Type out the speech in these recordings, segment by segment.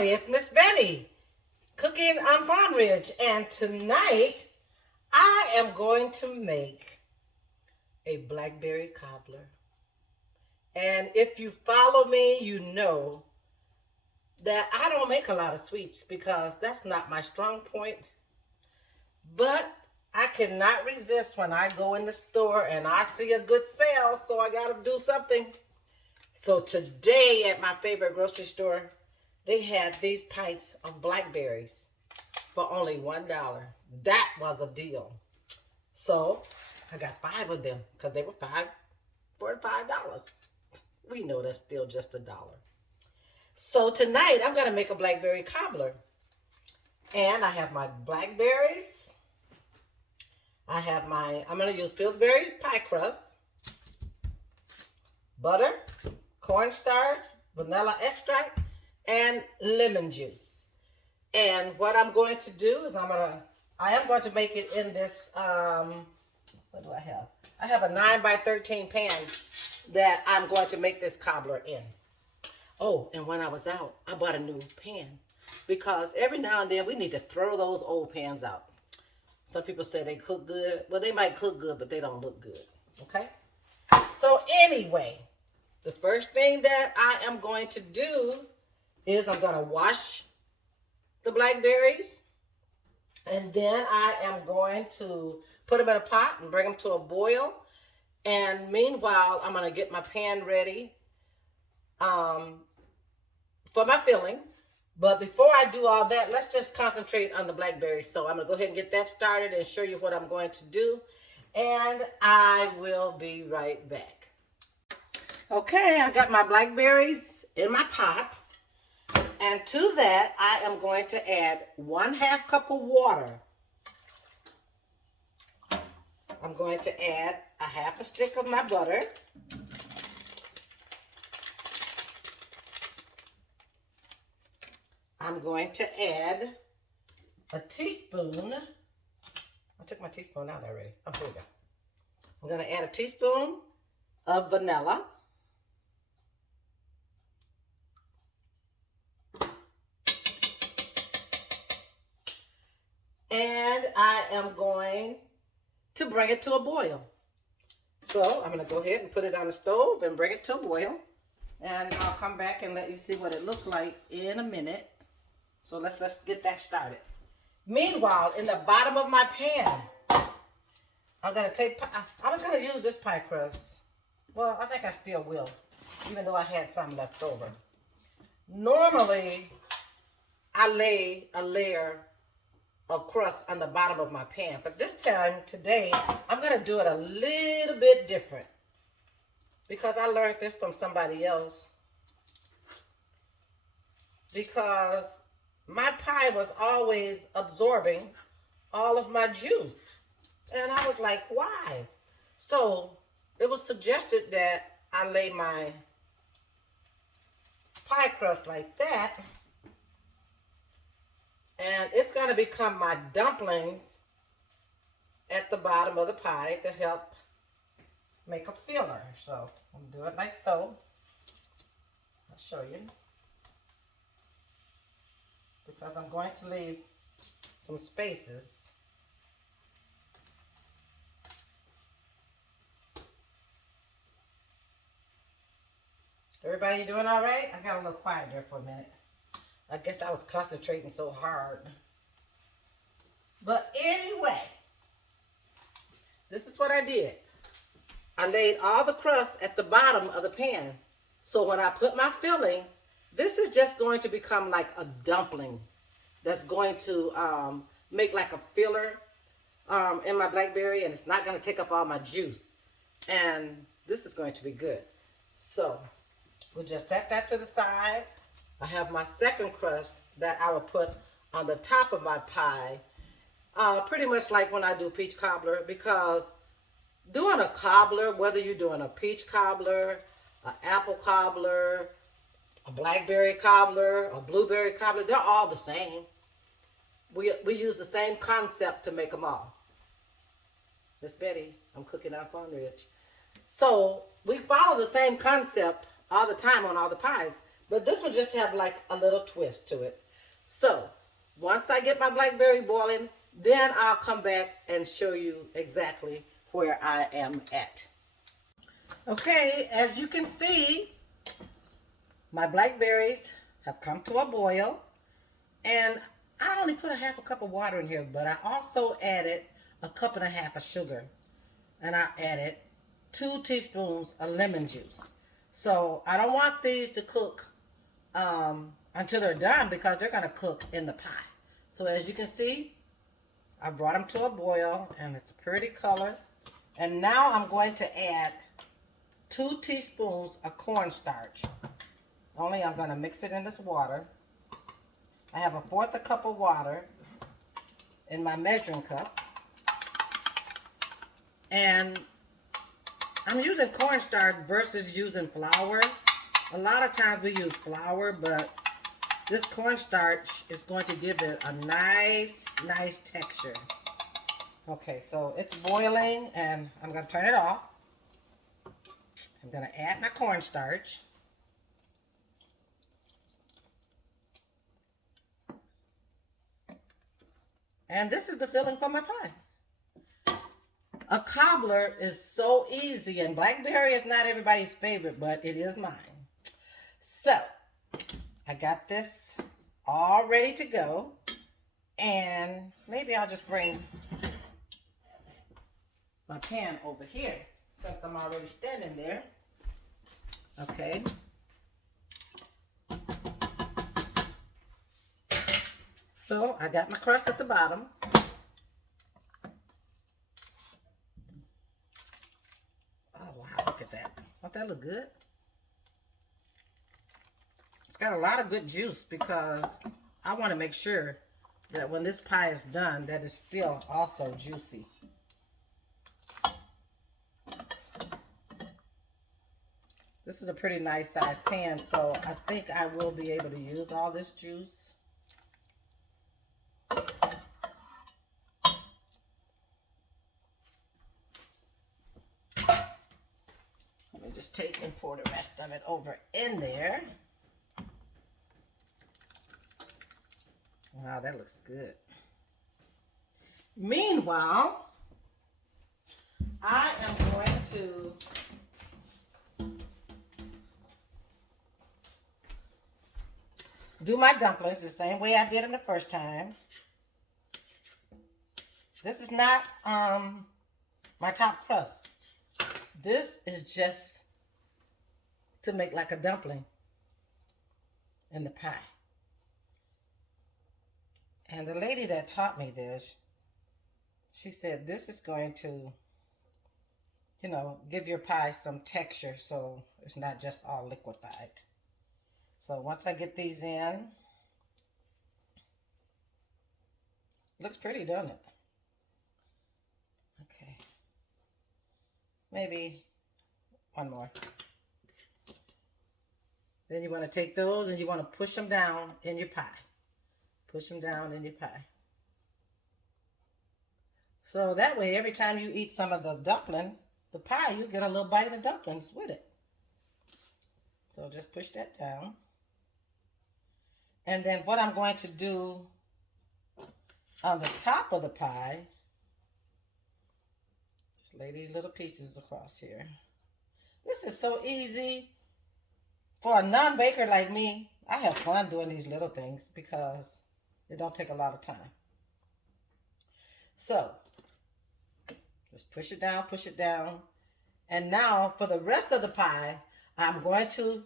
Hi, it's Miss Betty, cooking on Farm Ridge, and tonight I am going to make a blackberry cobbler. And if you follow me, you know that I don't make a lot of sweets because that's not my strong point. But I cannot resist when I go in the store and I see a good sale, so I got to do something. So today at my favorite grocery store, they had these pints of blackberries for only $1. That was a deal. So I got 5 of them because they were $5. We know that's still just $1. So tonight I'm gonna make a blackberry cobbler. And I have my blackberries. I'm gonna use Pillsbury pie crust, butter, cornstarch, vanilla extract, and lemon juice. And what I'm going to do is I am going to make it in this, what do I have? I have a 9 by 13 pan that I'm going to make this cobbler in. Oh, and when I was out, I bought a new pan because every now and then we need to throw those old pans out. Some people say they cook good. Well, they might cook good, but they don't look good, okay? So anyway, the first thing that I am going to do is I'm going to wash the blackberries, and then I am going to put them in a pot and bring them to a boil. And meanwhile, I'm going to get my pan ready for my filling. But before I do all that, let's just concentrate on the blackberries. So I'm going to go ahead and get that started and show you what I'm going to do. And I will be right back. Okay, I got my blackberries in my pot. And to that, I am going to add 1/2 cup of water. I'm going to add a 1/2 stick of my butter. I'm going to add a teaspoon. I took my teaspoon out already. Oh, here we go. I'm going to add a teaspoon of vanilla. And I am going to bring it to a boil. So I'm going to go ahead and put it on the stove and bring it to a boil. And I'll come back and let you see what it looks like in a minute. So let's get that started. Meanwhile, in the bottom of my pan, I'm going to take, I was going to use this pie crust. Well, I think I still will, even though I had some left over. Normally, I lay a layer of crust on the bottom of my pan. But this time, today, I'm going to do it a little bit different. Because I learned this from somebody else. Because my pie was always absorbing all of my juice. And I was like, why? So it was suggested that I lay my pie crust like that. And it's going to become my dumplings at the bottom of the pie to help make a filler. So I'm going to do it like so. I'll show you. Because I'm going to leave some spaces. Everybody doing all right? I got a little quiet there for a minute. I guess I was concentrating so hard. But anyway, this is what I did. I laid all the crust at the bottom of the pan. So when I put my filling, this is just going to become like a dumpling that's going to make like a filler in my blackberry, and it's not going to take up all my juice. And this is going to be good. So we'll just set that to the side. I have my second crust that I will put on the top of my pie, pretty much like when I do peach cobbler, because doing a cobbler, whether you're doing a peach cobbler, an apple cobbler, a blackberry cobbler, a blueberry cobbler, they're all the same. We use the same concept to make them all. Miss Betty, I'm cooking on Farm Ridge. So we follow the same concept all the time on all the pies. But this one just have like a little twist to it. So once I get my blackberry boiling, then I'll come back and show you exactly where I am at. Okay, as you can see, my blackberries have come to a boil, and I only put a half a cup of water in here, but I also added a cup and a half of sugar, and I added 2 teaspoons of lemon juice. So I don't want these to cook until they're done, because they're going to cook in the pie. So as you can see, I brought them to a boil, and it's a pretty color. And now I'm going to add 2 teaspoons of cornstarch. Only I'm going to mix it in this water. I have 1/4 cup of water in my measuring cup. And I'm using cornstarch versus using flour. A lot of times we use flour, but this cornstarch is going to give it a nice texture. Okay, so it's boiling, and I'm going to turn it off. I'm going to add my cornstarch. And this is the filling for my pie. A cobbler is so easy, and blackberry is not everybody's favorite, but it is mine. So, I got this all ready to go, and maybe I'll just bring my pan over here since I'm already standing there. Okay. So I got my crust at the bottom. Oh wow, look at that. Don't that look good? It's got a lot of good juice, because I want to make sure that when this pie is done, that it's still also juicy. This is a pretty nice sized pan, so I think I will be able to use all this juice. Let me just take and pour the rest of it over in there. Wow, that looks good. Meanwhile, I am going to do my dumplings the same way I did them the first time. This is not my top crust. This is just to make like a dumpling in the pie. And the lady that taught me this, she said this is going to, you know, give your pie some texture, so it's not just all liquefied. So once I get these in, looks pretty, doesn't it? Okay. Maybe one more. Then you want to take those and you want to push them down in your pie. Push them down in your pie. So that way, every time you eat some of the dumpling, the pie, you get a little bite of dumplings with it. So just push that down. And then what I'm going to do on the top of the pie, just lay these little pieces across here. This is so easy. For a non-baker like me, I have fun doing these little things because it don't take a lot of time. So, just push it down, push it down. And now for the rest of the pie, I'm going to,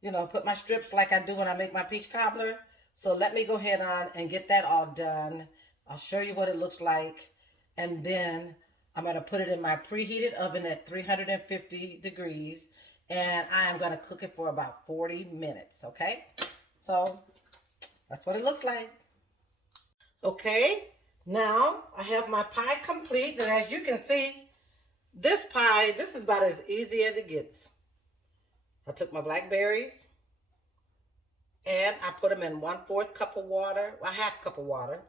you know, put my strips like I do when I make my peach cobbler. So let me go ahead on and get that all done. I'll show you what it looks like. And then I'm going to put it in my preheated oven at 350 degrees. And I am going to cook it for about 40 minutes, okay? So that's what it looks like. Okay, now I have my pie complete. And as you can see, this pie, this is about as easy as it gets. I took my blackberries and I put them in 1/4 cup of water, a half cup of water.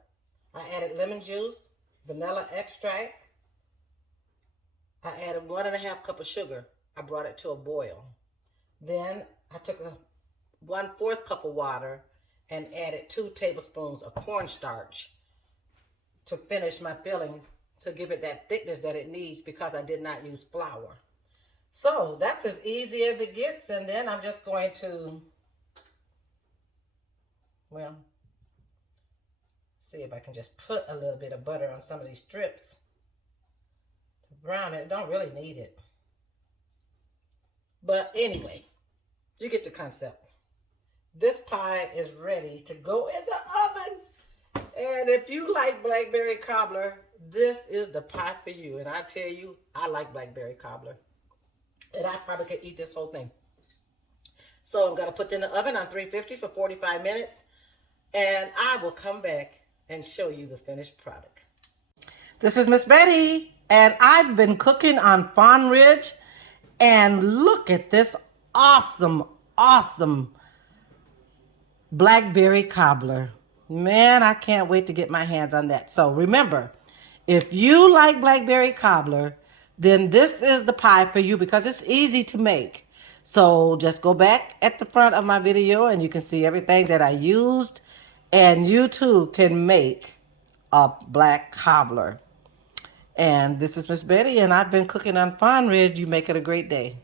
I added lemon juice, vanilla extract. I added 1.5 cups of sugar. I brought it to a boil. Then I took 1/4 cup of water and added 2 tablespoons of cornstarch to finish my fillings, to give it that thickness that it needs, because I did not use flour. So that's as easy as it gets. And then I'm just going to, well, see if I can just put a little bit of butter on some of these strips to brown it. Don't really need it. But anyway, you get the concept. This pie is ready to go in the oven. And if you like blackberry cobbler, this is the pie for you. And I tell you, I like blackberry cobbler. And I probably could eat this whole thing. So I'm going to put it in the oven on 350 for 45 minutes. And I will come back and show you the finished product. This is Miss Betty. And I've been cooking on Fawn Ridge. And look at this awesome, awesome blackberry cobbler. Man, I can't wait to get my hands on that. So remember, if you like blackberry cobbler, then this is the pie for you, because it's easy to make. So just go back at the front of my video and you can see everything that I used. And you too can make a black cobbler. And this is Miss Betty, and I've been cooking on Fawn Ridge. You make it a great day.